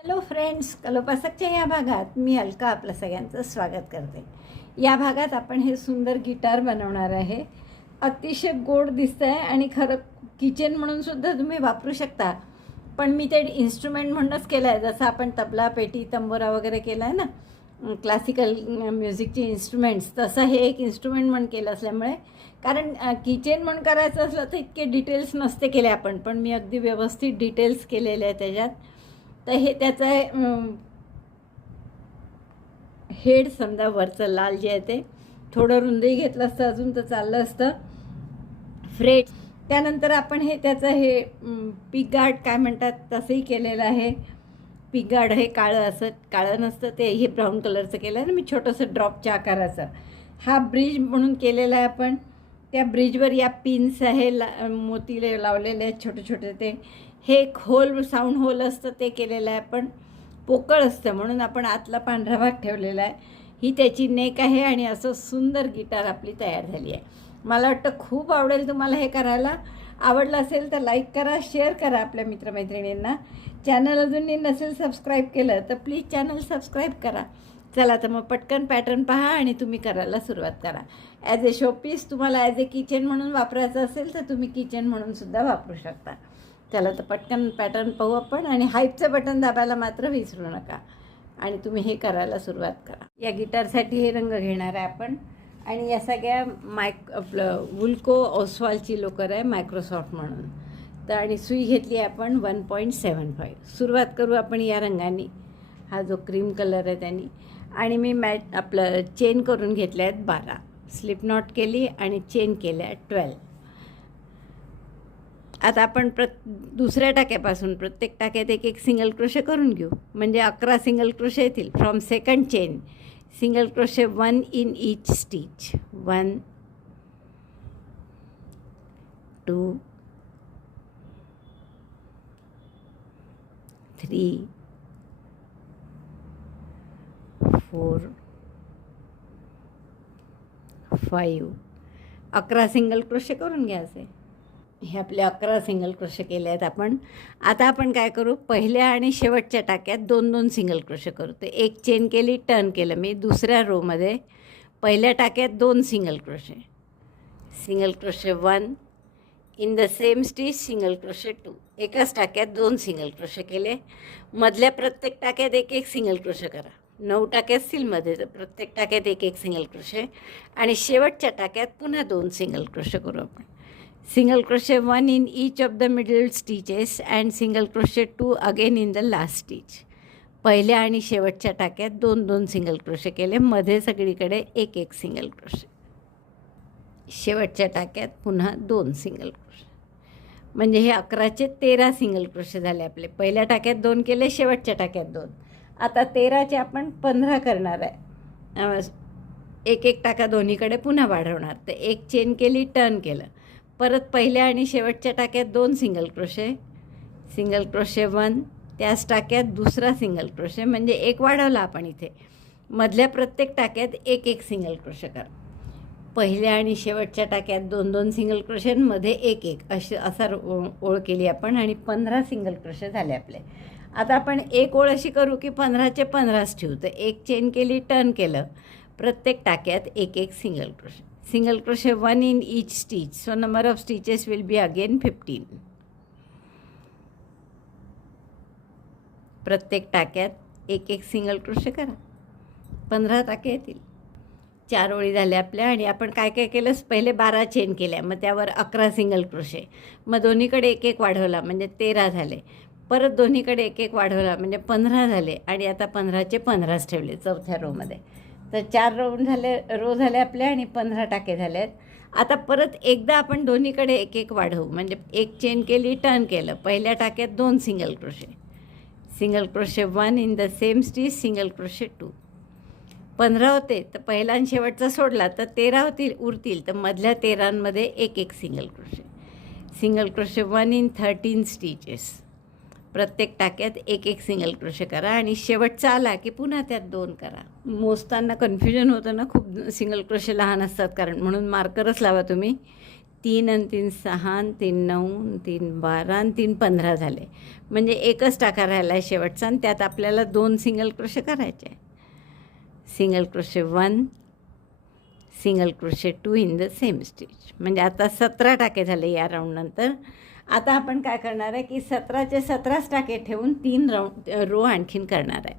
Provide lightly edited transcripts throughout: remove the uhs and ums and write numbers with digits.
Hello friends, कलोपासकच्या या भागात मी अलका आपलं सगळ्यांचं स्वागत करते. या भागात आपण हे सुंदर गिटार बनवणार आहे. अतिशय गोड दिसतं आहे आणि खरं किचन म्हणून सुद्धा तुम्ही वापरू शकता. पण मी ते इन्स्ट्रुमेंट म्हणूनच केलं आहे, जसं आपण तबला, पेटी, तंबोरा वगैरे केला आहे ना, क्लासिकल म्युझिकचे इन्स्ट्रुमेंट्स, तसं हे एक इन्स्ट्रुमेंट म्हणून केलं असल्यामुळे, कारण किचन म्हणून करायचं असलं तर इतके डिटेल्स नसते केले आपण, पण मी अगदी व्यवस्थित डिटेल्स केलेले आहे त्याच्यात. तर हे त्याचं हेड समजा वरचं लाल जे आहे ते थोडं रुंदही घेतलं असतं अजून तर चाललं असतं. फ्रेट त्यानंतर आपण हे त्याचं हे पिकगार्ड काय म्हणतात तसंही केलेलं आहे. पिकगार्ड हे काळं असं काळं नसतं ते, हे ब्राऊन कलरचं केलं आहे ना मी, छोटंसं ड्रॉपच्या आकाराचं. हा ब्रिज म्हणून केलेला आहे आपण. त्या ब्रिजवर या पिन्स आहे मोतीले लावलेले आहेत छोटे छोटे. ते हे एक होल साऊंड होल असतं ते केलेलं आहे आपण. पोकळ असतं म्हणून आपण आतला पांढरा भाग ठेवलेला आहे. ही त्याची नेक आहे आणि असं सुंदर गिटार आपली तयार झाली आहे. मला वाटतं खूप आवडेल तुम्हाला हे करायला. आवडलं असेल तर लाईक करा, शेअर करा आपल्या मित्रमैत्रिणींना. चॅनल अजूनही नसेल सबस्क्राईब केलं तर प्लीज चॅनल सबस्क्राईब करा. चला तर मग पटकन पॅटर्न पहा आणि तुम्ही करायला सुरुवात करा. ॲज ए शोपीस तुम्हाला ॲज ए किचन म्हणून वापरायचं असेल तर तुम्ही किचन म्हणून सुद्धा वापरू शकता. चला तर पटकन पॅटर्न पाहू आपण. आणि हाईपचं बटन दाबायला मात्र विसरू नका आणि तुम्ही हे करायला सुरुवात करा. या गिटारसाठी हे रंग घेणार आहे आपण. आणि या सगळ्या आपलं वुल्को ओस्वालची लोकर आहे मायक्रोसॉफ्ट म्हणून. तर आणि सुई घेतली आपण 1.75. सुरुवात करू आपण या रंगाने, हा जो क्रीम कलर आहे त्यांनी. आणि मी आपलं चेन करून घेतल्या आहेत 12, स्लिप नॉट केली आणि चेन केल्या 12. आता आपण दुसऱ्या टाक्यापासून प्रत्येक टाक्यात एक सिंगल क्रोशे करून घेऊ, म्हणजे 11 सिंगल क्रोशे येतील. From second chain single crochet 1 in each stitch. 1 2 3 4 5. 11 single crochet करून घ्यायचे. हे आपले 11 सिंगल क्रोशे केले आहेत आपण. आता आपण काय करू, पहिल्या आणि शेवटच्या टाक्यात 2-2 सिंगल क्रोशे करू. तर एक चेन केली, टर्न केलं मी दुसऱ्या रोमध्ये. पहिल्या टाक्यात 2 single crochet, single crochet 1 in the same stitch, single crochet 2. एकाच टाक्यात 2 सिंगल क्रोशे केले. मधल्या प्रत्येक टाक्यात एक सिंगल क्रोशे करा. 9 टाक्या असतील मध्ये, तर प्रत्येक टाक्यात एक सिंगल क्रोशे. आणि शेवटच्या टाक्यात पुन्हा 2 सिंगल क्रोशे करू आपण. Single crochet 1 in each of the middle stitches and single crochet 2 again in the last stitch. पहिल्या आणि शेवटच्या टाक्यात 2-2 सिंगल क्रोशे केले. मध्ये सगळीकडे एक सिंगल क्रोशे. शेवटच्या टाक्यात पुन्हा 2 सिंगल क्रोशे. म्हणजे हे 11चे 13 सिंगल क्रोशे झाले आपले. पहिल्या टाक्यात 2 केले, शेवटच्या टाक्यात 2. आता 13चे आपण 15 करणार आहे. एक टाका दोन्हीकडे पुन्हा वाढवणार. तर एक चेन केली, टर्न केलं. परत पहिल्या आणि शेवटच्या टाक्यात 2 सिंगल क्रोशे, सिंगल क्रोशे 1. त्याच टाक्यात दुसरा सिंगल क्रोशे, म्हणजे एक वाढवला आपण इथे. मधल्या प्रत्येक टाक्यात एक सिंगल क्रोशे करा. पहिल्या आणि शेवटच्या टाक्यात 2-2 सिंगल क्रोशे, मध्ये एक असा ओळ केली आपण. आणि 15 सिंगल क्रोशे झाले आपले. आता आपण एक ओळ अशी करू की 15चे 15च ठेवू. तर एक चेन केली, टर्न केलं. प्रत्येक टाक्यात एक single crochet, single crochet 1 in each stitch, so number of stitches will be again 15. प्रत्येक टाक्यात एक सिंगल क्रोशे करा. 15 टाके येतील. 4 ओळी झाल्या आपल्या. आणि आपण काय केलं, पहिले 12 चेन केल्या, मग त्यावर 11 सिंगल क्रोशे, मग दोन्हीकडे एक वाढवला म्हणजे 13 झाले. परत दोन्हीकडे एक वाढवला म्हणजे 15 झाले. आणि आता 15चे 15च ठेवले चौथ्या रोमध्ये. तर 4 रो झाले आपले आणि 15 टाके झाले आहेत. आता परत एकदा आपण दोन्हीकडे एक वाढवू, म्हणजे एक चेन केली, टर्न केलं. पहिल्या टाक्यात 2 single crochet, single crochet 1 in the same stitch, single crochet 2. 15 होते, तर पहिला आणि शेवटचा सोडला तर 13 उरतील. तर मधल्या 13मध्ये एक single crochet, single crochet 1 in 13 stitches. प्रत्येक टाक्यात एक सिंगल क्रोशे करा. आणि शेवटचा आला की पुन्हा त्यात 2 करा. मोजताना कन्फ्युजन होतं ना, खूप सिंगल क्रोशे लहान असतात कारण, म्हणून मार्करच लावा तुम्ही. 3 आणि 3 6 आणि 3 9 आणि 3 12 आणि 3 15 झाले. म्हणजे एकच टाका राहिला आहे शेवटचा आणि त्यात आपल्याला 2 सिंगल क्रोशे करायचे आहे. Single crochet 1, single crochet 2 in the same stitch. म्हणजे आता 17 टाके झाले या राऊंडनंतर. आता आपण काय करणार आहे की 17चे 17च टाके ठेवून 3 रो आणखीन करणार आहे.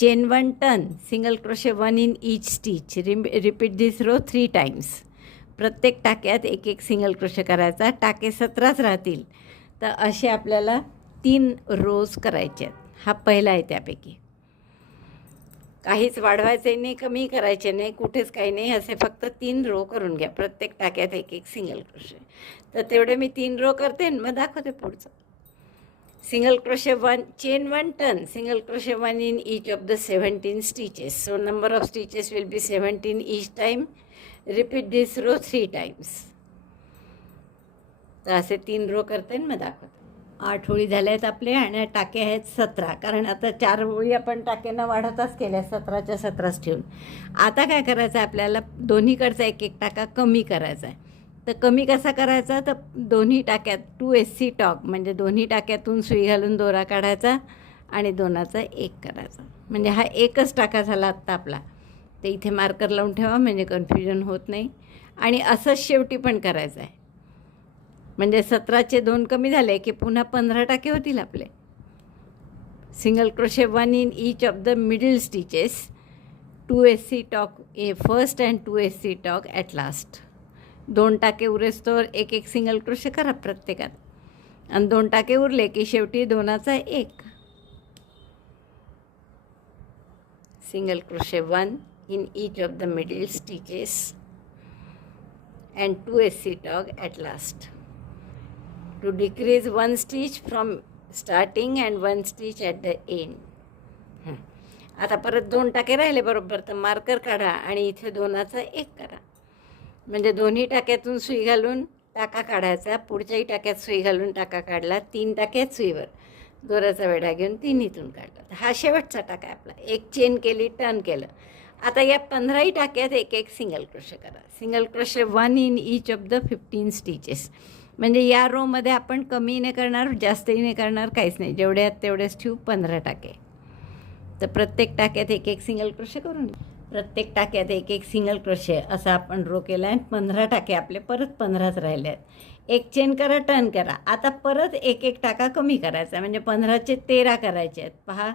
Chain 1 turn, single crochet 1 in each stitch. Repeat this row 3 times. प्रत्येक टाक्यात एक एक सिंगल क्रोशे करायचा. टाके 17च राहतील. तर असे आपल्याला 3 रोज करायचे आहेत. हा पहिला आहे त्यापैकी. काहीच वाढवायचे नाही, कमी करायचे नाही, कुठेच काही नाही. असे फक्त 3 रो करून घ्या. प्रत्येक टाक्यात एक एक सिंगल क्रोशे. तर तेवढे मी 3 रो करते आणि मग दाखवते पुढचं. Single crochet 1, chain 1 turn, single crochet 1 in each of the 17 stitches. So number of stitches will be 17 each time. Repeat this row 3 times. तर असे 3 रो करते आणि मग दाखवते. 8 ओळी झाल्या आहेत आपले आणि टाके आहेत 17. कारण आता 4 ओळी आपण टाक्यांना वाढतच केल्या, 17च्या 17च ठेवून. आता काय करायचं आहे आपल्याला, दोन्हीकडचा एक एक टाका कमी करायचा आहे. तर कमी कसा करायचा, तर दोन्ही टाक्यात 2 SC टॉक म्हणजे दोन्ही टाक्यातून सुई घालून दोरा काढायचा आणि दोनाचा एक करायचा. म्हणजे हा एकच टाका झाला आत्ता आपला. ते इथे मार्कर लावून ठेवा म्हणजे कन्फ्युजन होत नाही. आणि असंच शेवटी पण करायचं आहे. म्हणजे 17चे 2 कमी झाले की पुन्हा 15 टाके होतील आपले. Single crochet 1 in each of the middle stitches. 2 SC talk first and 2 SC talk at last. 2 टाके उरेस्तोवर एक एक सिंगल क्रोशे करा प्रत्येकात. आणि 2 टाके उरले की शेवटी दोनाचा एक. Single crochet 1 in each of the middle stitches and 2 SC tog at last. To decrease 1 stitch from starting and 1 stitch at the end. आता परत 2 टाके राहिले बरोबर, तर मार्कर काढा आणि इथे दोनाचा एक करा. म्हणजे दोन्ही टाक्यातून सुई घालून टाका काढायचा. पुढच्याही टाक्यात सुई घालून टाका काढला. 3 टाक्यात सुईवर दोऱ्याचा वेढा घेऊन 3 इथून काढला. हा शेवटचा टाका आहे आपला. एक चेन केली, टर्न केलं. आता या 15ही टाक्यात एक एक सिंगल क्रोशे करा. Single crochet 1 in each of the 15 stitches. म्हणजे या रोमध्ये आपण कमी नाही करणार, जास्तही नाही करणार, काहीच नाही. जेवढे आहेत तेवढेच ठेवू. 15 टाके. तर प्रत्येक टाक्यात एक एक सिंगल क्रोशे करून प्रत्येक टाक्यात एक एक सिंगल क्रोशे असा आपण रो केला आहे. 15 टाके आपले परत 15च राहिले आहेत. एक चेन करा, टर्न करा. आता परत एक एक टाका कमी करायचा. म्हणजे 15चे 13 करायचे आहेत. पहा,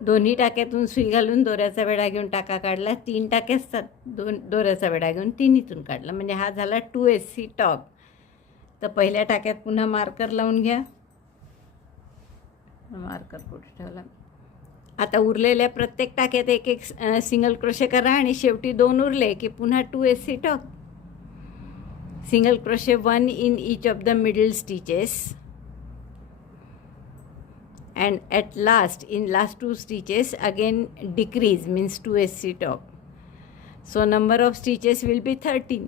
दोन्ही टाक्यातून सुई घालून दोऱ्याचा वेढा घेऊन टाका काढला. 3 टाके असतात, दोऱ्याचा वेढा घेऊन 3 इथून काढला. म्हणजे हा झाला 2 SC टॉक. तर पहिल्या टाक्यात पुन्हा मार्कर लावून घ्या. मार्कर कुठे ठेवला. आता उरलेल्या प्रत्येक टाक्यात एक एक सिंगल क्रोशे करा आणि शेवटी 2 उरले की पुन्हा 2 SC talk. Single crochet 1 in each of the middle stitches and at last in last 2 stitches again decrease means 2 SC talk. so number of stitches will be 13.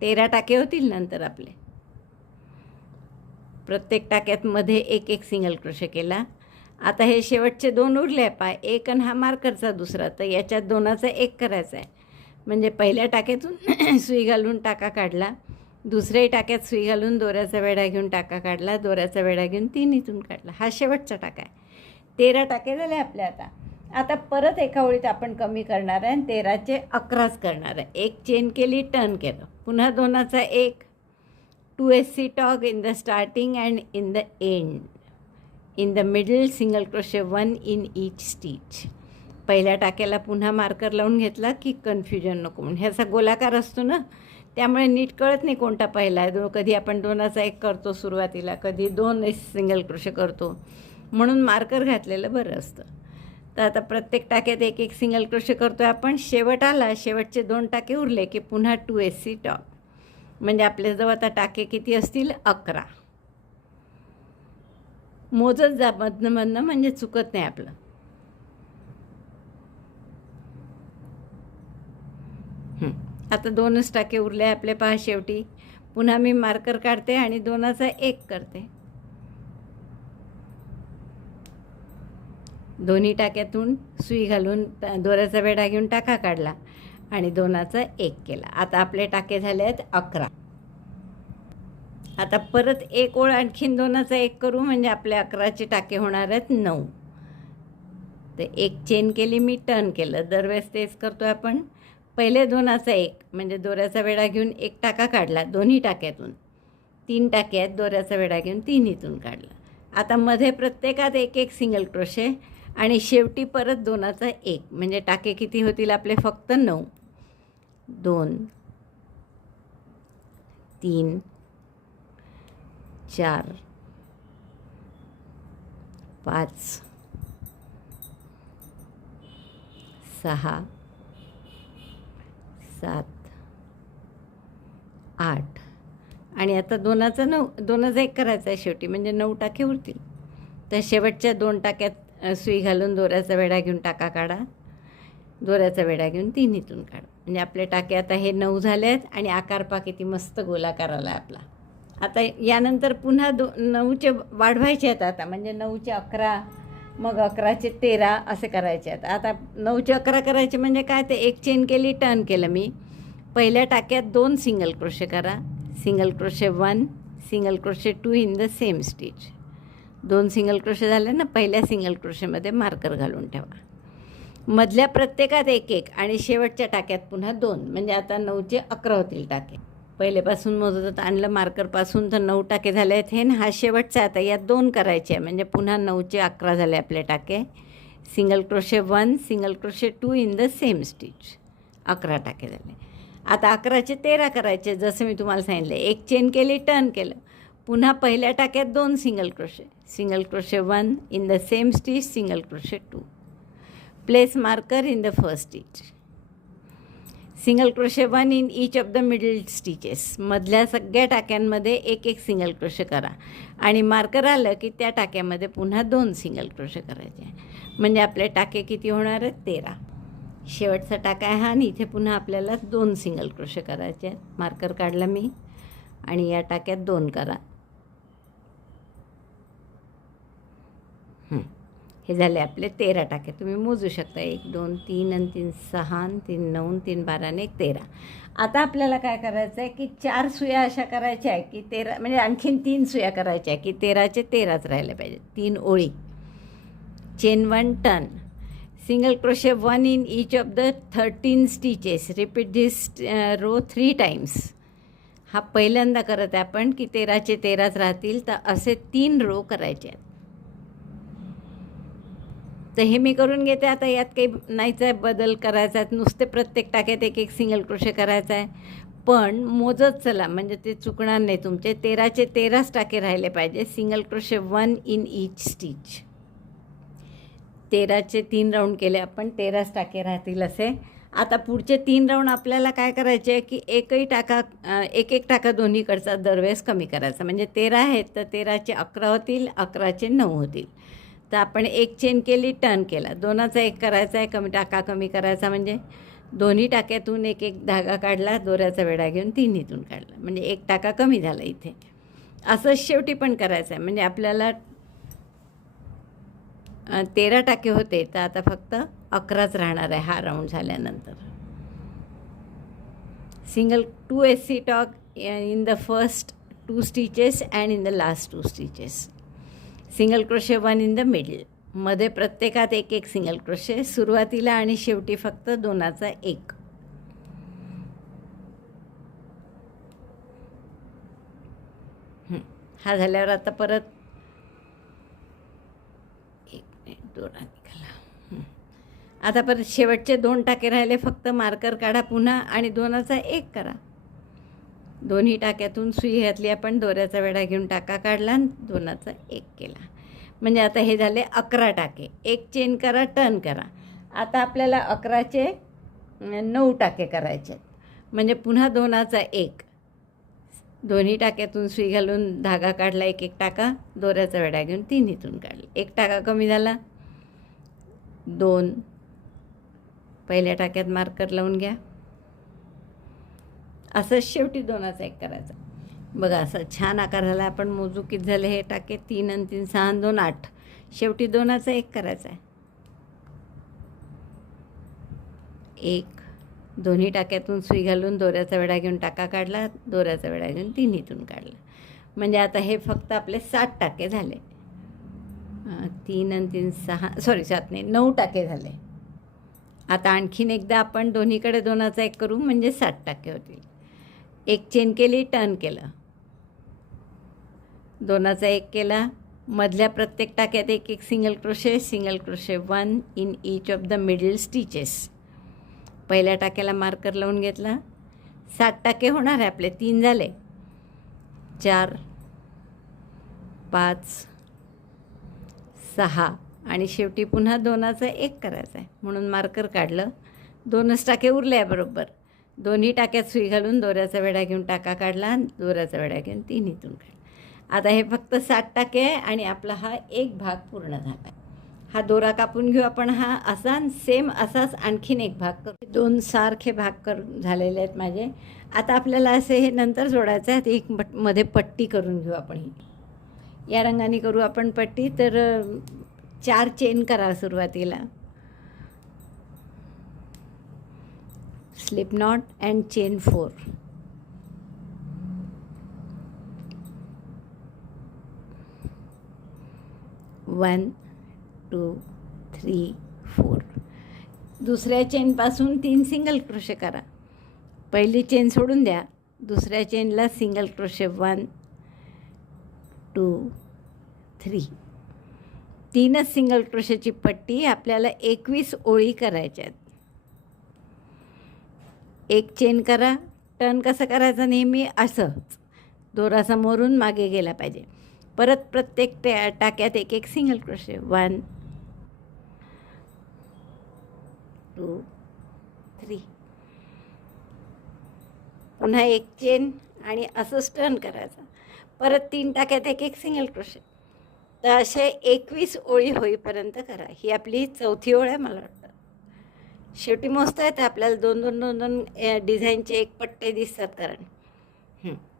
13 टाके होतील नंतर आपले. प्रत्येक टाक्यात मध्ये एक एक सिंगल क्रोशे केला. आता हे शेवटचे 2 उरले पाय, एक आणि हा मार्करचा दुसरा. तर याच्यात दोनाचा एक करायचा आहे. म्हणजे पहिल्या टाक्यातून सुई घालून टाका काढला. दुसऱ्याही टाक्यात सुई घालून दोऱ्याचा वेढा घेऊन टाका काढला. दोऱ्याचा वेढा घेऊन 3 इथून काढला. हा शेवटचा टाका आहे. 13 टाके झाले आपले. आता परत एका ओळीत आपण कमी करणार आहे आणि 13चे 11च करणार आहे. एक चेन केली, टर्न केलं. पुन्हा दोनाचा एक. 2 SC talk in the starting and in the end. In the middle single crochet 1 in each stitch. पहिल्या टाक्याला पुन्हा मार्कर लावून घेतला की कन्फ्युजन नको म्हणून. ह्याचा गोलाकार असतो ना, त्यामुळे नीट कळत नाही कोणता पहिला आहे. कधी आपण दोनाचा एक करतो सुरुवातीला, कधी 2 सिंगल क्रोशे करतो. म्हणून मार्कर घातलेलं बरं असतं. तर आता प्रत्येक टाक्यात एक एक सिंगल क्रोशे करतो आहे आपण. शेवट आला, शेवटचे 2 टाके उरले की पुन्हा 2 SC टॉक. म्हणजे आपल्याजवळ आता टाके किती असतील? 11. मोजत जा मधनं म्हणजे चुकत नाही आपलं. आता 2च टाके उरले आपले. पहा शेवटी पुन्हा मी मार्कर काढते आणि दोनाचा एक करते. दोन्ही टाक्यातून सुई घालून दोऱ्याचा वेढा घेऊन टाका काढला आणि दोनाचा एक केला. आता आपले टाके झाले आहेत 11. आता परत एक ओळ आणखीन दोनाचा एक करू, म्हणजे आपले 11चे टाके होणार आहेत 9. तर एक चेन केली मी, टर्न केलं. दरवेळेस तेच करतो आपण. पहिले दोनाचा एक म्हणजे दोऱ्याचा वेढा घेऊन एक टाका काढला दोन्ही टाक्यातून. 3 टाके आहेत, दोऱ्याचा वेढा घेऊन तिन्हीतून काढला. आता मध्ये प्रत्येकात एक एक सिंगल क्रोशे आणि शेवटी परत दोनाचा एक, म्हणजे टाके किती होतील आपले? फक्त 9. 2 3 4 5 6 7 8 आणि आता दोनाचा 9, दोनाचा एक करायचा आहे शेवटी, म्हणजे 9 टाके उरतील. तर शेवटच्या 2 टाक्यात सुई घालून दोऱ्याचा वेढा घेऊन टाका काढा, दोऱ्याचा वेढा घेऊन तिन्हीतून काढा. म्हणजे आपले टाके आता हे 9 झाले आहेत आणि आकार पहा किती मस्त गोलाकार आला आपला. आता यानंतर पुन्हा 9चे वाढवायचे आहेत आता, म्हणजे 9चे 11, मग 11चे 13 असे करायचे आहेत. आता 9चे 11 करायचे म्हणजे काय? ते एक चेन केली, टर्न केलं मी. पहिल्या टाक्यात 2 सिंगल क्रोशे करा, single crochet 1, single crochet 2 in the same stitch. 2 single crochet झाले ना, पहिल्या सिंगल क्रोशेमध्ये मार्कर घालून ठेवा. मधल्या प्रत्येकात एक एक आणि शेवटच्या टाक्यात पुन्हा 2, म्हणजे आता 9चे 11 होतील टाके. पहिलेपासून मोजत आणलं मार्करपासून, तर 9 टाके झाले आहेत हे ना. हा शेवटचा आता यात 2 करायचे आहे, म्हणजे पुन्हा 9चे 11 झाले आपले टाके. Single crochet 1, single crochet 2 in the same stitch. 11 टाके झाले. आता 11चे 13 करायचे, जसं मी तुम्हाला सांगितलं. एक चेन केली, टर्न केलं. पुन्हा पहिल्या टाक्यात 2 single crochet, single crochet 1 in the same stitch, single crochet 2. Place marker in the first stitch. Single crochet 1 in each of the middle stitches. मधल्या सगळ्या टाक्यांमध्ये एक एक सिंगल क्रोशे करा आणि मार्कर आलं की त्या टाक्यामध्ये पुन्हा 2 सिंगल क्रोशे करायचे, म्हणजे आपले टाके किती होणार आहेत? 13. शेवटचा टाका आहे हा, आणि इथे पुन्हा आपल्याला 2 सिंगल क्रोशे करायचे आहेत. मार्कर काढला मी आणि या टाक्यात 2 करा. हे झाले आपले 13 टाके. तुम्ही मोजू शकता. 1 2 3 आणि 3 6 आणि 3 9 3 12 आणि 1 13. आता आपल्याला काय करायचं आहे की 4 सुया अशा करायच्या आहे की 13, म्हणजे आणखीन 3 सुया करायच्या आहे की 13चे 13च राहिले पाहिजे. 3 ओळी. Chain 1, turn, single crochet 1 in each of the 13 stitches. Repeat this row 3 times. हा पहिल्यांदा करत आहे आपण की 13चे 13च राहतील, तर असे 3 रो करायचे आहेत. तर हे मी करून घेते. आता यात काही नाहीच आहे, बदल करायचा आहे, नुसते प्रत्येक टाक्यात एक एक सिंगल क्रोशे करायचा आहे. पण मोजत चला, म्हणजे ते चुकणार नाही तुमचे. 13चे 13च टाके राहिले पाहिजे. Single crochet 1 in each stitch. 13चे 3 राऊंड केले आपण, 13च टाके राहतील असे. आता पुढचे 3 राऊंड आपल्याला काय करायचे आहे की एकही टाका, एक एक टाका दोन्हीकडचा दरवेळेस कमी करायचा. म्हणजे 13 आहेत तर 13चे 11 होतील, 11चे 9 होतील. तर आपण एक चेन केली, टर्न केला, दोनाचा एक करायचा आहे, कमी टाका कमी करायचा, म्हणजे दोन्ही टाक्यातून एक एक धागा काढला, दोऱ्याचा वेढा घेऊन तिन्हीतून काढला, म्हणजे एक टाका कमी झाला इथे. असं शेवटी पण करायचं आहे. म्हणजे आपल्याला 13 टाके होते, तर आता फक्त 11च राहणार आहे हा राऊंड झाल्यानंतर. Single 2 SC talk in the first 2 stitches and in the last 2 stitches. Single crochet 1 in the middle. मध्ये प्रत्येकात एक एक सिंगल क्रोशे, सुरुवातीला आणि शेवटी फक्त दोनाचा एक. हा झाल्यावर आता परत दोरा निघाला. आता परत शेवटचे 2 टाके राहिले, फक्त मार्कर काढा पुन्हा आणि दोनाचा एक करा. दोन्ही टाक्यातून सुई घातली आपण, दोऱ्याचा वेढा घेऊन टाका काढला आणि दोनाचा एक केला. म्हणजे आता हे झाले 11 टाके. एक चेन करा, टर्न करा. आता आपल्याला 11चे 9 टाके करायचे, म्हणजे पुन्हा दोनाचा एक. दोन्ही टाक्यातून सुई घालून धागा काढला, एक एक टाका, दोऱ्याचा वेढा घेऊन तिन्हीतून काढला. एक टाका कमी झाला, 2. पहिल्या टाक्यात मार्कर लावून घ्या. असं शेवटी दोनाचा एक करायचा. बघा असं छान आकार झाला. आपण मोजू किती झाले हे टाके? 3 आणि 3 6 आणि 2 8. शेवटी दोनाचा एक करायचा आहे. 1. दोन्ही टाक्यातून सुई घालून दोऱ्याचा वेढा घेऊन टाका काढला, दोऱ्याचा वेढा घेऊन तिन्हीतून काढला. म्हणजे आता हे फक्त आपले 7 टाके झाले. 3 आणि 3 6, सॉरी 7 नाही 9 टाके झाले. आता आणखीन एकदा आपण दोन्हीकडे 2चा 1 करू म्हणजे 7 टाके होतील. एक चेन केली, टर्न केलं, 2चा 1 केला, मधल्या प्रत्येक टाक्यात एक एक single crochet 1 in each of the middle stitches. पहिल्या टाक्याला मार्कर लावून घेतला. 7 टाके होणार आहे आपले. 3 झाले, 4 5 6 आणि शेवटी पुन्हा 2चा 1 करायचा आहे म्हणून मार्कर काढलं. 2च टाके उरले आहे बरोबर. दोन्ही टाक्यात सुई घालून दोऱ्याचा वेढा घेऊन टाका काढला, दोऱ्याचा वेढा घेऊन 3 इथून काढला. आता हे फक्त 7 टाके आहे आणि आपला हा एक भाग पूर्ण झाला आहे. हा दोरा कापून घेऊ आपण. हा असा सेम असाच आणखीन एक भाग करू. 2 सारखे भाग झालेले आहेत माझे. आता आपल्याला असे हे नंतर जोडायचं आहे. एक मध्ये पट्टी करून घेऊ आपण. ही या रंगाने करू आपण पट्टी. तर 4 चेन करा सुरुवातीला. Slip not and chain 4. One 2 3 4. दुसऱ्या चेनपासून 3 सिंगल क्रोशे करा. पहिली चेन सोडून द्या, दुसऱ्या चेनला सिंगल क्रोशे 1 2 3. 3च सिंगल क्रोशेची पट्टी आपल्याला 21 ओळी करायच्या आहेत. एक चेन करा. टर्न कसं करायचं? नेहमी असंच दोरा समोरून मागे गेला पाहिजे. परत प्रत्येक टाक्यात एक एक सिंगल क्रोशे 1 2 3. पुन्हा एक चेन आणि असंच टर्न करायचं. परत 3 टाक्यात एक एक सिंगल क्रोशे. तर असे 21 ओळी होईपर्यंत करा. ही आपली 4थी ओळ आहे मला वाटतं. शेवटी मस्त आहे. तर आपल्याला 2 डिझाईनचे एक पट्टे दिसतात कारण.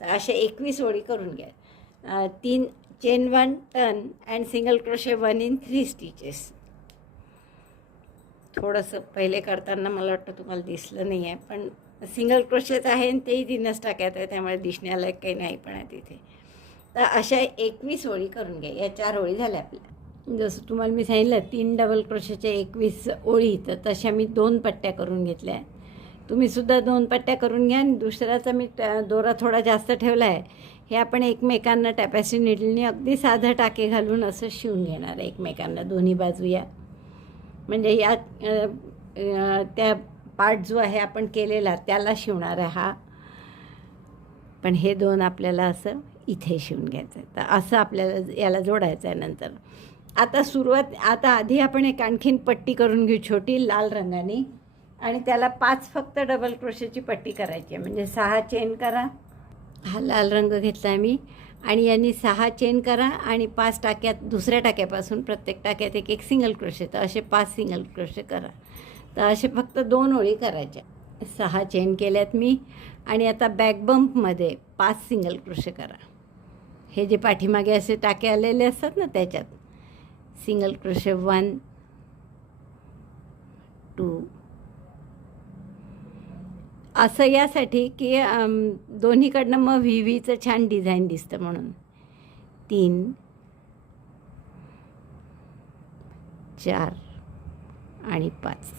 तर असे 21 ओळी करून घ्या. 3 chain 1 turn and single crochet 1 in 3 stitches. थोडंसं पहिले करताना मला वाटतं तुम्हाला दिसलं नाही आहे, पण सिंगल क्रोशेच आहे आणि तेही 3च टाक्यात आहे, त्यामुळे दिसण्याला काही नाही पण आहे तिथे. तर अशा 21 ओळी करून घ्या. या 4 ओळी झाल्या आपल्या. जसं तुम्हाला मी सांगितलं 3 डबल क्रोशेच्या 21 ओळी, तर तशा मी 2 पट्ट्या करून घेतल्या. तुम्हीसुद्धा 2 पट्ट्या करून घ्या. आणि दुसऱ्याचा मी दोरा थोडा जास्त ठेवला आहे. हे आपण एकमेकांना टॅपॅस्ट्री निडलने अगदी साधं टाके घालून असं शिवून घेणार आहे एकमेकांना दोन्ही बाजू. या म्हणजे या त्या पार्ट जो आहे आपण केलेला त्याला शिवणार आहे हा. पण हे 2 आपल्याला असं इथे शिवून घ्यायचं आहे. तर असं आपल्याला याला जोडायचं आहे नंतर. आता आधी आपण एक आणखीन पट्टी करून घेऊ छोटी लाल रंगाने, आणि त्याला 5 फक्त डबल क्रोशेची पट्टी करायची आहे. म्हणजे 6 चेन करा. हा लाल रंग घेतला आहे मी. आणि यांनी 6 चेन करा आणि 5 टाक्यात दुसऱ्या टाक्यापासून प्रत्येक टाक्यात एक एक सिंगल क्रोशे. तर असे 5 सिंगल क्रोशे करा. तर असे फक्त 2 ओळी करायच्या. 6 चेन केल्यात मी. आणि आता बॅक बंपमध्ये 5 सिंगल क्रोशे करा. हे जे पाठीमागे असे टाके आलेले असतात ना त्याच्यात सिंगल क्रोशे 1 2. असं यासाठी की दोन्हीकडनं मग व्हीचं छान डिझाईन दिसतं म्हणून. 3 4 आणि 5.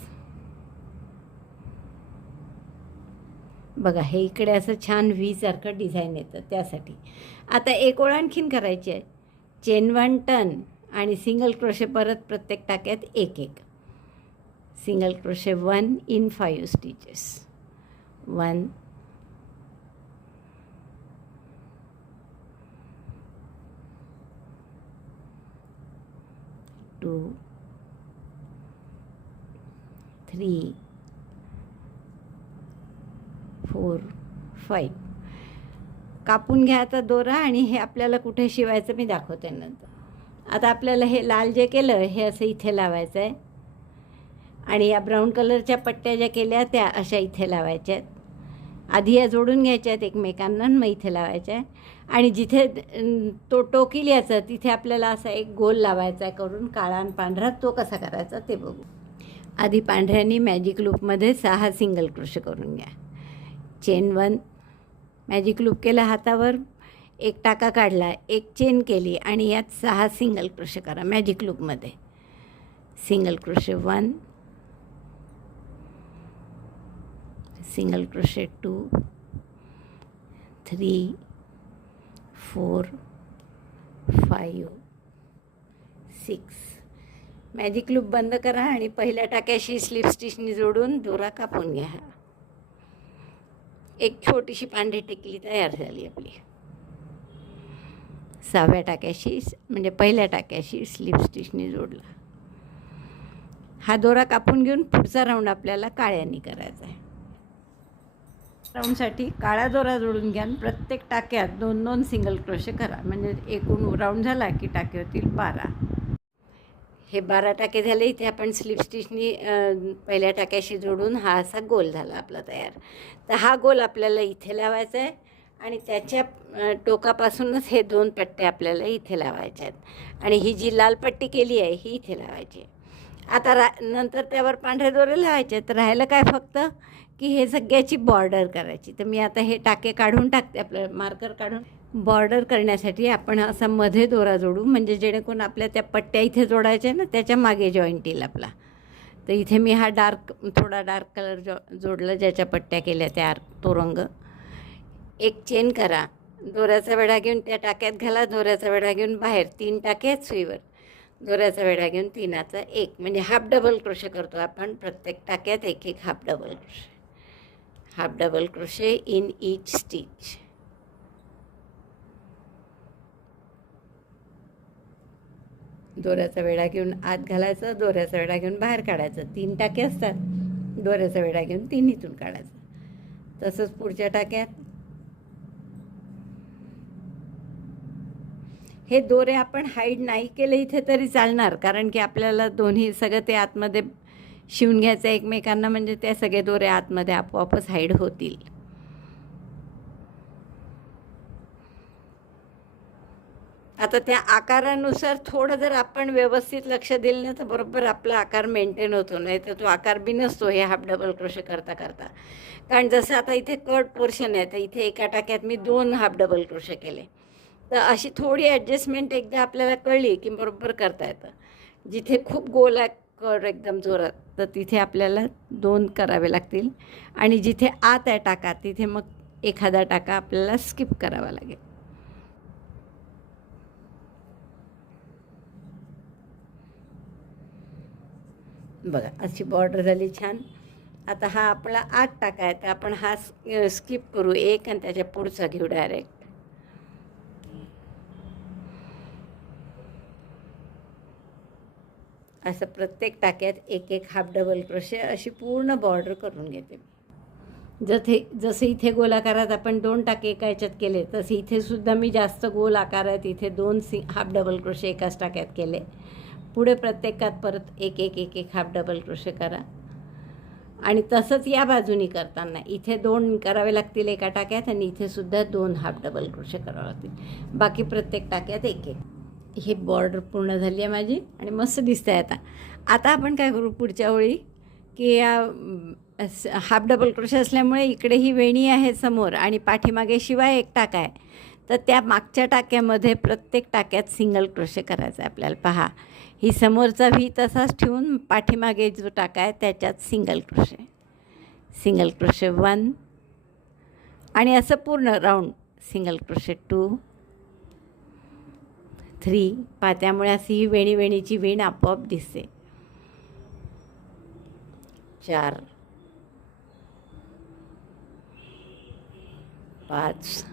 बघा हे इकडे असं छान व्हीसारखं डिझाईन येतं त्यासाठी. आता एक ओळ आणखीन करायची आहे. चेन 1 टर्न आणि सिंगल क्रोशे परत प्रत्येक टाक्यात एक एक सिंगल क्रोशे 1 इन 5 स्टिचेस. 1 2 3 4 5. कापून घ्या आता दोरा. आणि हे आपल्याला कुठे शिवायचं मी दाखवते नंतर. आता आपल्याला हे लाल जे केलं हे असं इथे लावायचं आहे. आणि या ब्राऊन कलरच्या पट्ट्या ज्या केल्या त्या अशा इथे लावायच्या आहेत. आधी या जोडून घ्यायच्या आहेत एकमेकांना, मग इथे लावायच्या आहे. आणि जिथे तो टोकील याचं तिथे आपल्याला असा एक गोल लावायचा आहे करून काळा आणि पांढरा. तो कसा करायचा ते बघू. आधी पांढऱ्यानी मॅजिक लूपमध्ये 6 सिंगल क्रोशे करून घ्या. चेन 1 मॅजिक लूप केला हातावर. एक टाका काढला, एक चेन केली आणि यात 6 सिंगल क्रोशे करा मॅजिक लूपमध्ये. Single crochet 1, single crochet 2, 3, 4, 5, 6. Magic loop बंद करा आणि पहिल्या टाक्याशी स्लिप स्टिचनी जोडून दोरा कापून घ्या. एक छोटीशी पांढरी टिकली तयार झाली आपली. 6व्या टाक्याशी म्हणजे पहिल्या टाक्याशी स्लिप स्टिचनी जोडला. हा दोरा कापून घेऊन पुढचा राऊंड आपल्याला काळ्यानी करायचा आहे. राऊंडसाठी काळा दोरा जोडून घ्या. प्रत्येक टाक्यात 2-2 सिंगल क्रोशे करा, म्हणजे एकूण राऊंड झाला की टाके होतील 12. हे 12 टाके झाले. इथे आपण स्लिप स्टिचनी पहिल्या टाक्याशी जोडून हा असा गोल झाला आपला तयार. तर हा गोल आपल्याला इथे लावायचा आहे आणि त्याच्या टोकापासूनच हे 2 पट्टे आपल्याला इथे लावायचे आहेत आणि ही जी लाल पट्टी केली आहे ही इथे लावायची आहे. आता नंतर त्यावर पांढरे दोरे लावायचे. तर राहिलं काय फक्त की हे सगळ्याची बॉर्डर करायची. तर मी आता हे टाके काढून टाकते. आपलं मार्कर काढून बॉर्डर करण्यासाठी आपण असा मध्ये दोरा जोडू, म्हणजे जेणेकरून आपल्या त्या पट्ट्या इथे जोडायच्या ना त्याच्या मागे जॉईंट येईल आपला. तर इथे मी हा थोडा डार्क कलर जोडला, ज्याच्या पट्ट्या केल्या त्या तो रंग. एक चेन करा, दोऱ्याचा वेढा घेऊन त्या टाक्यात घाला, दोऱ्याचा वेढा घेऊन बाहेर 3 टाके आहेत सुईवर, दोऱ्याचा वेढा घेऊन 3चा 1 म्हणजे हाफ डबल क्रोशे करतो आपण. प्रत्येक टाक्यात एक half double crochet. Half double crochet in each stitch. दोऱ्याचा वेढा घेऊन आत घालायचं, दोऱ्याचा वेढा घेऊन बाहेर काढायचं. 3 टाके असतात, दोऱ्याचा वेढा घेऊन 3 इथून काढायचं. तसंच पुढच्या टाक्यात. हे दोरे आपण हाईड नाही केले इथे तरी चालणार, कारण की आपल्याला दोन्ही सगळं ते आतमध्ये शिवून घ्यायचं एकमेकांना, म्हणजे ते सगळे दोरे आतमध्ये आपोआपच हाईड होतील. आता त्या आकारानुसार थोडं जर आपण व्यवस्थित लक्ष दिलं ना तर बरोबर आपला आकार मेंटेन होतो, नाही तर तो आकार बिनसतो हे हाफ डबल क्रोशे करता करता. कारण जसं आता इथे कट पोर्शन आहे, तर इथे एका टाक्यात मी 2 हाफ डबल क्रोशे केले. तर अशी थोडी ॲडजस्टमेंट एकदा आपल्याला कळली की बरोबर करता येतं. जिथे खूप गोल आहे कट एकदम जोरात, तर तिथे आपल्याला 2 करावे लागतील आणि जिथे आत आहे टाका तिथे मग एखादा टाका आपल्याला स्किप करावा लागेल. बघा अशी बॉर्डर झाली छान. आता हा आपला 8 टाका आहे, तर आपण हा स्किप करू 1 आणि त्याच्या पुढचा घेऊ डायरेक्ट. असं प्रत्येक टाक्यात एक हाफ डबल क्रोशे अशी पूर्ण बॉर्डर करून घेते. जसे इथे गोलाकारात आपण 2 टाके एका याच्यात केले, तसे इथे सुद्धा मी जास्त गोल आकारात इथे 2 हाफ डबल क्रोशे एकाच टाक्यात केले. पुढे प्रत्येकात परत एक हाफ डबल क्रोशे करा आणि तसंच या बाजूनी करताना इथे 2 करावे लागतील एका टाक्यात आणि इथे सुद्धा 2 हाफ डबल क्रोशे करावे लागतील. बाकी प्रत्येक टाक्यात एक. हे बॉर्डर पूर्ण झाली आहे माझी आणि मस्त दिसतं आहे. आता आपण काय करू पुढच्या ओळी की या हाफ डबल क्रोशे असल्यामुळे इकडे ही वेणी आहे समोर आणि पाठीमागे शिवाय एक टाका आहे, तर त्या मागच्या टाक्यामध्ये प्रत्येक टाक्यात सिंगल क्रोशे करायचा आहे आपल्याला. पहा, ही समोरचा व्ही तसाच ठेवून पाठीमागे जो टाका आहे त्याच्यात सिंगल क्रोशे. सिंगल क्रोशे 1 आणि असं पूर्ण राऊंड सिंगल क्रोशे 2, 3. त्यामुळे अशी ही वेणीची वेण आपोआप दिसते. 4, 5,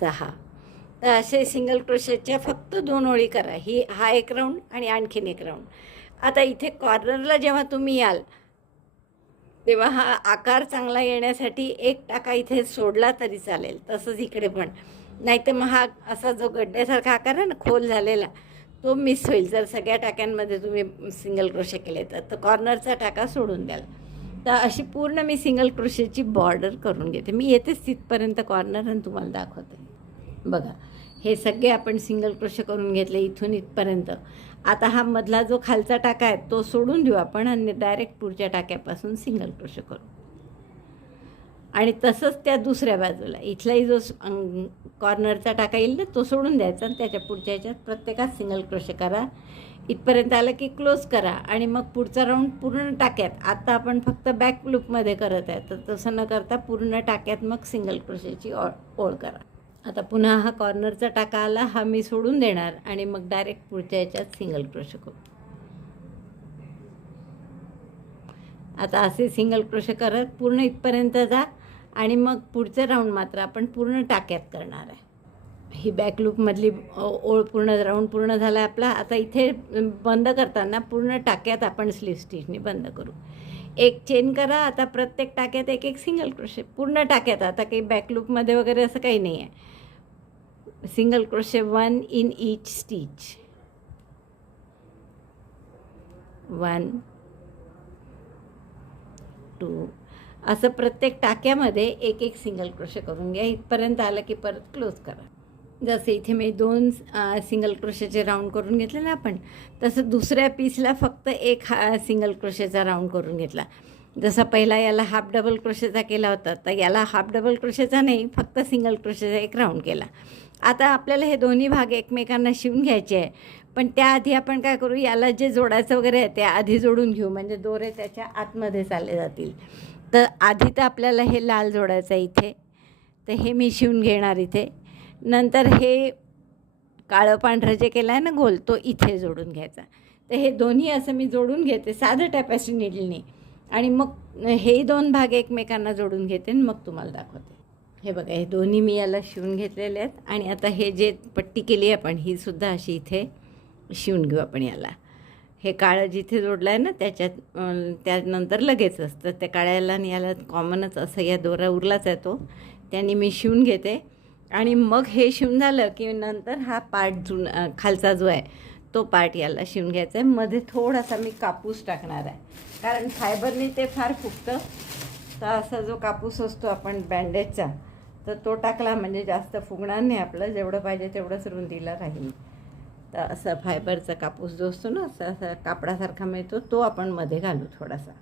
6. तर असे सिंगल क्रोशेच्या फक्त 2 ओळी करा. हा एक राऊंड आणि आणखीन एक राऊंड. आता इथे कॉर्नरला जेव्हा तुम्ही याल तेव्हा हा आकार चांगला येण्यासाठी एक टाका इथे सोडला तरी चालेल. तसंच इकडे पण, नाही तर मग हा असा जो गड्ड्यासारखा आकार आहे ना खोल झालेला, तो मिस होईल जर सगळ्या टाक्यांमध्ये तुम्ही सिंगल क्रोशे केले तर कॉर्नरचा टाका सोडून द्याल. तर अशी पूर्ण मी सिंगल क्रोशेची बॉर्डर करून घेते. मी येतेच तिथपर्यंत कॉर्नर आणि तुम्हाला दाखवते. बघा हे सगळे आपण सिंगल क्रोशे करून घेतले इथून इथपर्यंत. आता हा मधला जो खालचा टाका आहे तो सोडून देऊ आपण आणि डायरेक्ट पुढच्या टाक्यापासून सिंगल क्रोशे करू. आणि तसंच त्या दुसऱ्या बाजूला इथलाही जो कॉर्नरचा टाका येईल ना तो सोडून द्यायचा आणि त्याच्या पुढच्या ह्याच्यात प्रत्येकात सिंगल क्रोशे करा. इथपर्यंत आलं की क्लोज करा आणि मग पुढचा राऊंड पूर्ण टाक्यात. आता आपण फक्त बॅक लूपमध्ये करत आहे, तर तसं न करता पूर्ण टाक्यात मग सिंगल क्रोशेची ओळ करा. आता पुन्हा हा कॉर्नरचा टाका आला, हा मी सोडून देणार आणि मग डायरेक्ट पुढच्या ह्याच्यात सिंगल क्रोशे करू. आता असे सिंगल क्रोशे करत पूर्ण इथपर्यंत जा आणि मग पुढचे राऊंड मात्र आपण पूर्ण टाक्यात करणार आहे. ही बॅक लूपमधली ओळ पूर्ण राऊंड पूर्ण झाला आहे आपला. आता इथे बंद करताना पूर्ण टाक्यात आपण स्लीव स्टिचनी बंद करू. एक चेन करा. आता प्रत्येक टाक्यात एक एक सिंगल क्रोशे पूर्ण टाक्यात. आता काही बॅक लूपमध्ये वगैरे असं काही नाही आहे. Single crochet 1 in each stitch. 1 2 असं प्रत्येक टाक्यामध्ये एक एक सिंगल क्रोशे करून घ्या. इथपर्यंत आलं की परत क्लोज करा. जसे इथे मी 2 सिंगल क्रोशेचे राऊंड करून घेतले ना आपण, तसं दुसऱ्या पीसला फक्त एक सिंगल क्रोशेचा राऊंड करून घेतला. जसा पहिला याला हाफ डबल क्रोशेचा केला होता, तर याला हाफ डबल क्रोशेचा नाही, फक्त सिंगल क्रोशेचा एक राऊंड केला. आता आपल्याला हे दोन्ही भाग एकमेकांना शिवून घ्यायचे आहे, पण त्याआधी आपण काय करू, याला जे जोडायचं वगैरे आहे ते आधी जोडून घेऊ, म्हणजे दोरे त्याच्या आतमध्ये चालले जातील. तर आधी तर आपल्याला हे लाल जोडायचं आहे इथे, तर हे मी शिवून घेणार इथे. नंतर हे काळं पांढरं जे केलं आहे ना गोल, तो इथे जोडून घ्यायचा. तर हे दोन्ही असं मी जोडून घेते साधं टॅपेस्ट्री नीडलनी, आणि मग हे 2 भाग एकमेकांना जोडून घेते आणि मग तुम्हाला दाखवते. हे बघा, हे दोन्ही मी याला शिवून घेतलेले आहेत. आणि आता हे जे पट्टी केली आहे आपण, ही सुद्धा अशी इथे शिवून घेऊ आपण याला. हे काळं जिथे जोडलं आहे ना त्यानंतर लगेच असतं, त्या काळ्याला आणि याला कॉमनच असं या दोरा उरलाच आहे तो, त्यांनी मी शिवून घेते. आणि मग हे शिवून झालं की नंतर हा पार्ट खालचा जो आहे तो पार्ट याला शिवून घ्यायचा आहे. मध्ये थोडासा मी कापूस टाकणार आहे, कारण फायबरने ते फार फुगतं. तर असा जो कापूस असतो आपण बँडेजचा, तर तो टाकला म्हणजे जास्त फुगणार नाही, आपलं जेवढं पाहिजे तेवढंच रुंदीला राहील. तर असं फायबरचा कापूस जो असतो ना, असा कापडासारखा मिळतो, तो आपण मध्ये घालू थोडासा.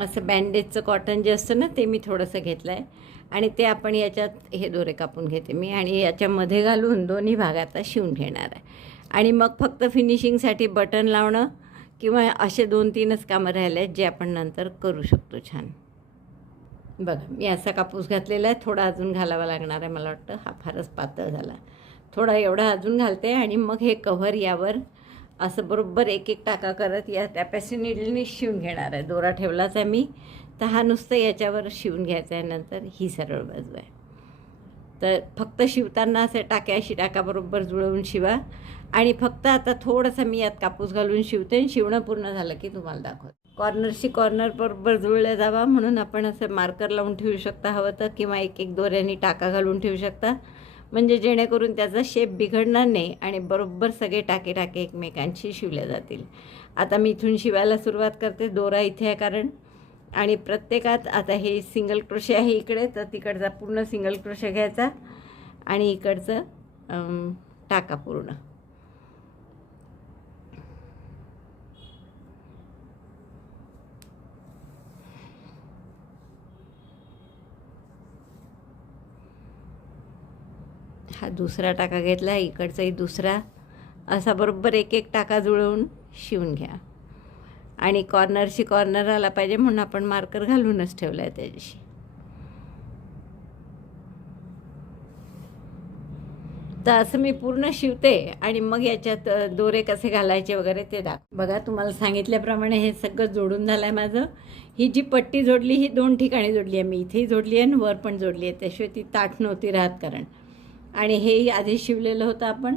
असं बँडेजचं कॉटन जे असतं ना, ते मी थोडंसं घेतलं आहे आणि ते आपण याच्यात हे दोरे कापून घेते मी आणि याच्यामध्ये घालून दोन्ही भागात शिवून घेणार आहे. आणि मग फक्त फिनिशिंगसाठी बटन लावणं किंवा असे 2-3च कामं राहिले आहेत जे आपण नंतर करू शकतो छान. बघा, मी असा कापूस घातलेला आहे, थोडा अजून घालावा लागणार आहे मला वाटतं, हा फारच पातळ झाला. थोडा एवढा अजून घालते आणि मग हे कव्हर यावर असं बरोबर एक एक टाका करत या टॅपेस्ट्री नीडलनी शिवून घेणार आहे. दोरा ठेवलाच आहे मी, तर हा नुसतं याच्यावर शिवून घ्यायचा आहे. नंतर ही सरळ बाजू आहे, तर फक्त शिवताना असे टाक्याशी टाका बरोबर जुळवून शिवा. आणि फक्त आता थोडंसं मी यात कापूस घालून शिवते आणि शिवणं पूर्ण झालं की तुम्हाला दाखवते. कॉर्नरशी कॉर्नर बरोबर जुळल्या जावा म्हणून आपण असं मार्कर लावून ठेवू शकता हवं तर, किंवा एक एक दोऱ्याने टाका घालून ठेवू शकता, म्हणजे जेणेकरून त्याचा शेप बिघडणार नाही आणि बरोबर सगळे टाके टाके एकमेकांशी शिवले जातील. आता मी इथून शिवायला सुरुवात करते. दोरा इथे आहे कारण, आणि प्रत्येकात आता हे सिंगल क्रोशे आहे इकडे, तर तिकडचा पूर्ण सिंगल क्रोशे घ्यायचा आणि इकडचं टाका पूर्ण. हा दुसरा टाका घेतला, इकडचाही दुसरा, असा बरोबर एक एक टाका जुळवून शिवून घ्या. आणि कॉर्नरशी कॉर्नर आला पाहिजे म्हणून आपण मार्कर घालूनच ठेवला आहे त्याच्याशी. तर असं मी पूर्ण शिवते आणि मग याच्यात दोरे कसे घालायचे वगैरे ते बघा, तुम्हाला सांगितल्याप्रमाणे हे सगळं जोडून झालं आहे माझं. ही जी पट्टी जोडली ही 2 ठिकाणी जोडली आहे मी, इथेही जोडली आहे आणि वर पण जोडली आहे, त्याशिवाय ती ताठ नव्हती राहत कारण. आणि हे आधी शिवलेलं होतं आपण,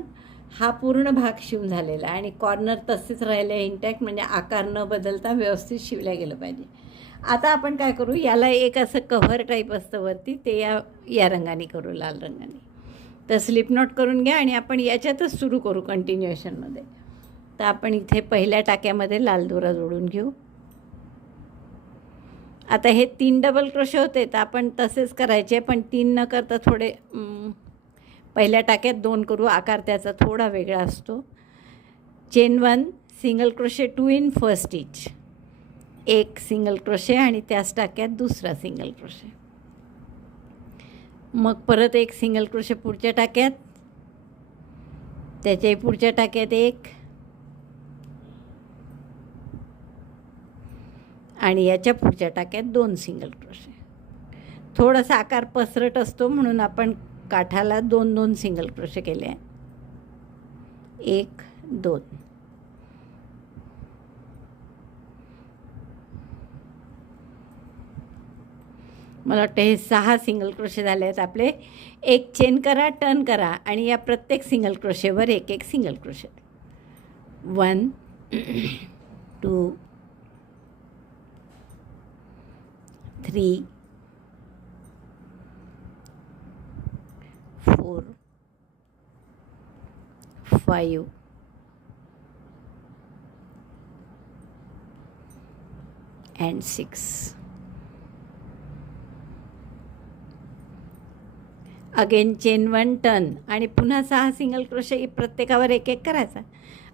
हा पूर्ण भाग शिवून झालेला आहे आणि कॉर्नर तसेच राहिले इंटॅक्ट, म्हणजे आकार न बदलता व्यवस्थित शिवल्या गेलं पाहिजे. आता आपण काय करू, याला एक असं कव्हर टाईप असतं वरती, ते या रंगाने करू, लाल रंगाने. तर स्लिप नॉट करून घ्या आणि आपण याच्यातच सुरू करू कंटिन्युएशनमध्ये. तर आपण इथे पहिल्या टाक्यामध्ये लाल दोरा जोडून घेऊ. आता हे 3 डबल क्रोशे होते, तर आपण तसेच करायचे, पण 3 न करता थोडे पहिल्या टाक्यात 2 करू, आकार त्याचा थोडा वेगळा असतो. Chain 1 single crochet 2 in first stitch, एक सिंगल क्रोशे आणि त्याच टाक्यात दुसरा सिंगल क्रोशे. मग परत एक सिंगल क्रोशे पुढच्या टाक्यात, त्याच्याही पुढच्या टाक्यात एक, आणि याच्या पुढच्या टाक्यात 2 सिंगल क्रोशे. थोडासा आकार पसरट असतो म्हणून आपण काठाला 2-2 सिंगल क्रोशे केले आहे. 1 2. मला वाटतं हे 6 सिंगल क्रोशे झाले आहेत आपले. एक चेन करा, टर्न करा आणि या प्रत्येक सिंगल क्रोशेवर एक एक single crochet. 1 2 3 4 5 and 6. Again chain 1 turn आणि पुन्हा 6 सिंगल क्रोशे प्रत्येकावर एक एक करायचा.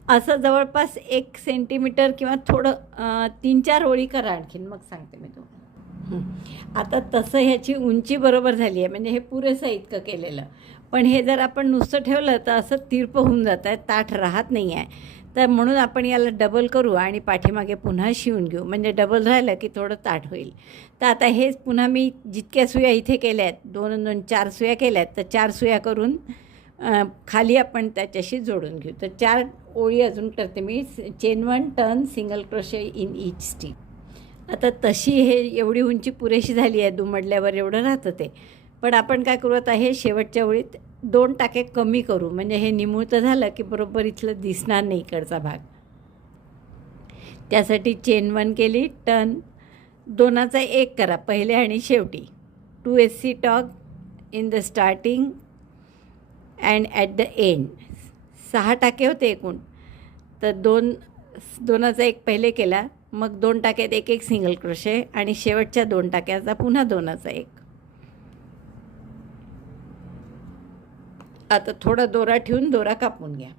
असं जवळपास 1 सेंटीमीटर किंवा थोडं 3-4 ओळी करा. आणखीन मग सांगते मी तुम्हाला. आता तसं ह्याची उंची बरोबर झाली आहे, म्हणजे हे पुरेसं इतकं केलेलं. पण हे जर आपण नुसतं ठेवलं तर असं तिरप होऊन जातं आहे, ताठ राहत नाही आहे. तर म्हणून आपण याला डबल करू आणि पाठीमागे पुन्हा शिवून घेऊ, म्हणजे डबल राहिलं की थोडं ताठ होईल. तर आता हेच पुन्हा मी जितक्या सुया इथे केल्या आहेत, 2-2 4 सुया केल्या आहेत, तर 4 सुया करून खाली आपण त्याच्याशी जोडून घेऊ. तर 4 ओळी अजून करते मी. Chain 1 turn single crochet in each stitch. आता तशी हे एवढी उंची पुरेशी झाली आहे, दुमडल्यावर एवढं राहतं ते. पण आपण काय करू आता, हे शेवटच्या ओळीत 2 टाके कमी करू, म्हणजे हे निमुळतं झालं की बरोबर इथलं दिसणार नाही इकडचा भाग. त्यासाठी चेन 1 केली, टर्न 2चा 1 करा पहिले आणि शेवटी. 2 SC tog in the starting and at the end. 6 टाके होते एकूण, तर 2चा 1 पहिले केला, मग 2 टाक्यात एक एक सिंगल क्रोशे आणि शेवटच्या 2 टाक्याचा पुन्हा 2चा 1. आता थोडा दोरा ठेवून दोरा कापून घ्या.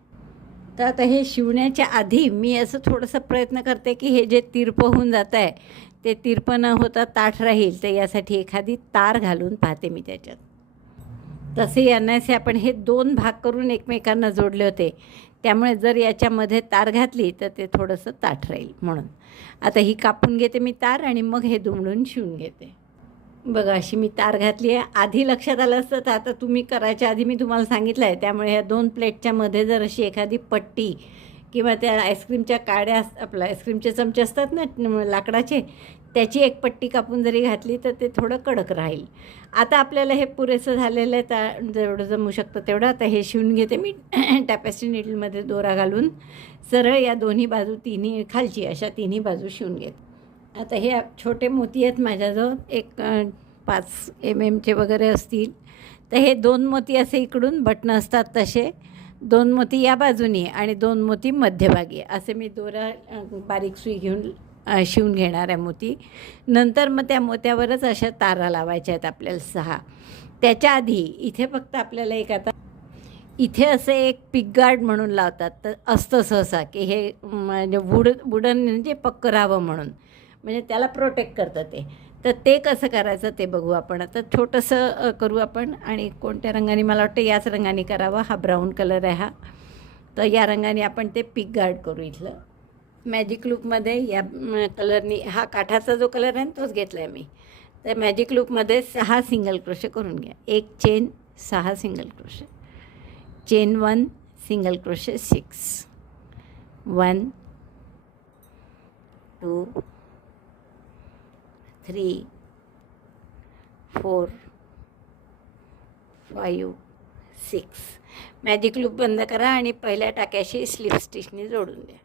तर आता हे शिवण्याच्या आधी मी असं थोडंसं प्रयत्न करते की हे जे तिरपं होऊन जातं आहे ते तिरपं न होता ताठ राहील. तर यासाठी एखादी तार घालून पाहते मी त्याच्यात. तसे यानासे आपण हे 2 भाग करून एकमेकांना जोडले होते, त्यामुळे जर याच्यामध्ये तार घातली तर ते थोडंसं ताठ राहील. म्हणून आता ही कापून घेते मी तार आणि मग हे दुमडून शिवून घेते. बघा अशी मी तार घातली आहे. आधी लक्षात आलं असतं तर आता तुम्ही करायच्या आधी मी तुम्हाला सांगितलं आहे. त्यामुळे ह्या 2 प्लेटच्या मध्ये जर अशी एखादी पट्टी किंवा त्या आईस्क्रीमच्या काड्या, आपलं आईस्क्रीमचे चमचे असतात ना लाकडाचे, त्याची एक पट्टी कापून जरी घातली तर ते थोडं कडक राहील. आता आपल्याला हे पुरेसं झालेलं आहे, तर जेवढं जमू शकतं तेवढं. आता हे शिवून घेते मी. टॅपेस्ट्री नीडलमध्ये दोरा घालून सरळ या दोन्ही बाजू, तिन्ही खालची अशा तिन्ही बाजू शिवून घेते. आता हे छोटे मोती आहेत माझ्याजवळ, एक 5 mm वगैरे असतील. तर हे 2 मोती असे इकडून बटणं असतात तसे 2 मोती या बाजूनी आणि 2 मोती मध्यभागी असे मी दोरा बारीक सुई घेऊन शिवून घेणार आहे मोती. नंतर मग त्या मोत्यावरच अशा तारा लावायच्या आहेत आपल्याला 6. त्याच्या आधी इथे फक्त आपल्याला एक, आता इथे असं एक पिकगार्ड म्हणून लावतात, तर असतं सहसा की हे म्हणजे वुडन म्हणजे पक्कं राहावं म्हणून, म्हणजे त्याला प्रोटेक्ट करतं ते. तर ते कसं करायचं ते बघू आपण. आता छोटंसं करू आपण. आणि कोणत्या रंगाने, मला वाटतं याच रंगाने करावा. हा ब्राऊन कलर आहे हा, तर या रंगाने आपण ते पिक गार्ड करू. इथलं मॅजिक लूपमध्ये या कलरनी, हा काठाचा जो कलर आहे तोच घेतला आहे मी. तर मॅजिक लूपमध्ये 6 सिंगल क्रोशे करून घ्या. 1 chain 6 single crochet, chain 1 single crochet 6, 1 2 3 4 5 6. Magic loop बंद करा आणि पहिल्या टाक्याशी स्लिप स्टिचने जोडून द्या.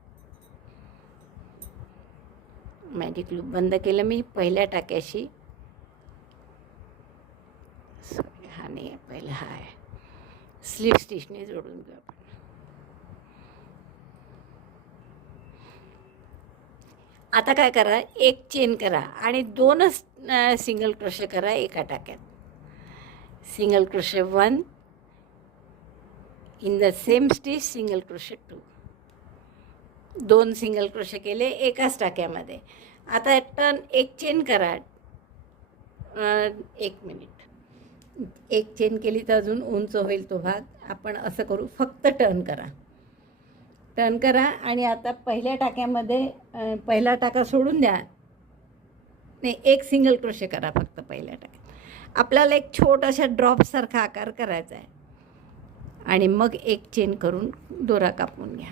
मॅजिक लूप बंद केलं मी. पहिल्या टाक्याशी, सॉरी हा नाही आहे, पहिला हा आहे, स्लिप स्टिचने जोडून घेऊ आपण. आता काय करा, 1 चेन करा आणि 2च सिंगल क्रोशे करा एका टाक्यात. Single crochet 1 in the same stitch, single crochet 2. 2 single crochet केले एकाच टाक्यामध्ये. आता टर्न 1 चेन करा. 1 मिनिट. एक चेन केली तर अजून उंच होईल तो भाग. आपण असं करू, फक्त टर्न करा आणि आता पहिल्या टाक्यामध्ये पहिला टाका सोडून द्या. नाही, एक सिंगल क्रोशे करा फक्त पहिल्या टाक्यात. आपल्याला एक छोटासा ड्रॉपसारखा आकार करायचा आहे आणि मग एक चेन करून दोरा कापून घ्या.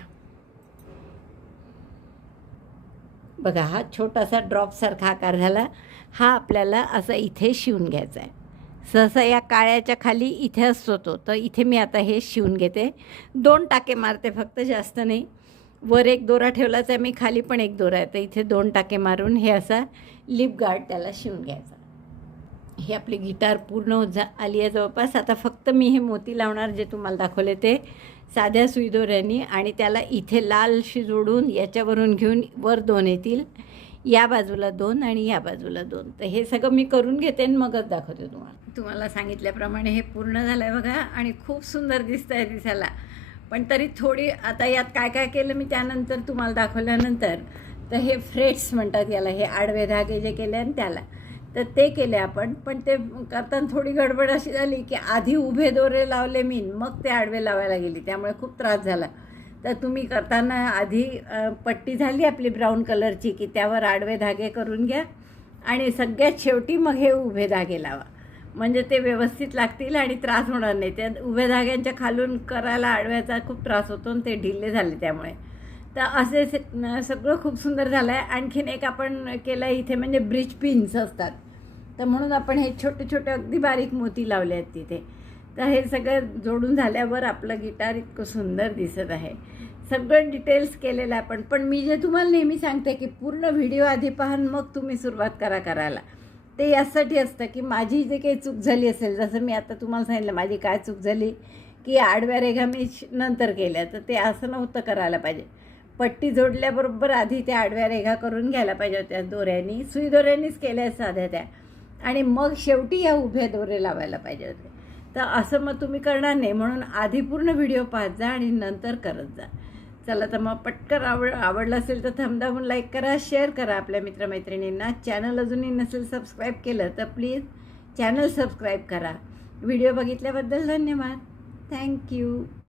बघा, हा छोटासा ड्रॉपसारखा आकार झाला. हा आपल्याला असा इथे शिवून घ्यायचा आहे. सहसा या काळ्याच्या खाली इथे असतो तो, तर इथे मी आता हे शिवून घेते. 2 टाके मारते फक्त, जास्त नाही. वर एक दोरा ठेवलाच आहे मी, खाली पण एक दोरा आहे, तर इथे 2 टाके मारून हे असा लिप गार्ड त्याला शिवून घ्यायचा. ही आपली गिटार पूर्ण आली आहे जवळपास. आता फक्त मी हे मोती लावणार जे तुम्हाला दाखवले ते साध्या सुईदोऱ्यांनी, आणि त्याला इथे लालशी जोडून याच्यावरून घेऊन वर 2 येतील, या बाजूला 2 आणि या बाजूला 2. तर हे सगळं मी करून घेते आणि मगच दाखवते तुम्हाला सांगितल्याप्रमाणे हे पूर्ण झालं आहे बघा, आणि खूप सुंदर दिसतं आहे दिसायला. पण तरी थोडी आता यात काय काय केलं मी त्यानंतर तुम्हाला दाखवल्यानंतर, तर हे फ्रेट्स म्हणतात याला, हे आडवे धागे जे केले आणि त्याला, तर ते केले आपण. पण ते करताना थोडी गडबड अशी झाली की आधी उभे दोरे लावले मी, मग ते आडवे लावायला गेली, त्यामुळे खूप त्रास झाला. तर तुम्ही करताना आधी पट्टी झाली आपली ब्राऊन कलरची की त्यावर आडवे धागे करून घ्या आणि सगळ्यात शेवटी मग हे उभे धागे लावा, म्हणजे ते व्यवस्थित लागतील आणि त्रास होणार नाही. त्या उभ्या धाग्यांच्या खालून करायला आडव्याचा खूप त्रास होतो आणि ते ढिले झाले त्यामुळे. तर असे सगळं खूप सुंदर झालं आहे. आणखीन एक आपण केलं आहे इथे, म्हणजे ब्रिज पिन्स असतात, तर म्हणून आपण हे छोटे छोटे अगदी बारीक मोती लावले आहेत तिथे. तर हे सगळं जोडून झाल्यावर आपलं गिटार इतकं सुंदर दिसत आहे. सगळं डिटेल्स केलेलं आपण. पण मी जे तुम्हाला नेहमी सांगते की पूर्ण व्हिडिओ आधी पहा मग तुम्ही सुरुवात करायला. ते यासाठी असतं की माझी जे काही चूक झाली असेल, जसं मी आता तुम्हाला सांगितलं माझी काय चूक झाली की आडव्या रेघा मी नंतर केल्या, तर ते असं नव्हतं करायला पाहिजे. पट्टी जोडल्याबरोबर आधी त्या आडव्या रेघा करून घ्यायला पाहिजे होत्या दोऱ्यांनी, सुई दोऱ्यांनीच केल्या साध्या त्या, आणि मग शेवटी या उभे दोरे लावायला पाहिजे होते. तर असं मग तुम्ही करणार नाही, म्हणून आधी पूर्ण व्हिडिओ पाहत जा आणि नंतर करत जा. चला, तर मग पटकन आवडलं असेल तर थंब दाबून लाईक करा, शेअर करा आपल्या मित्रमैत्रिणींना. चॅनल अजूनही नसेल सबस्क्राईब केलं तर प्लीज चॅनल सबस्क्राईब करा. व्हिडिओ बघितल्याबद्दल धन्यवाद. थँक्यू.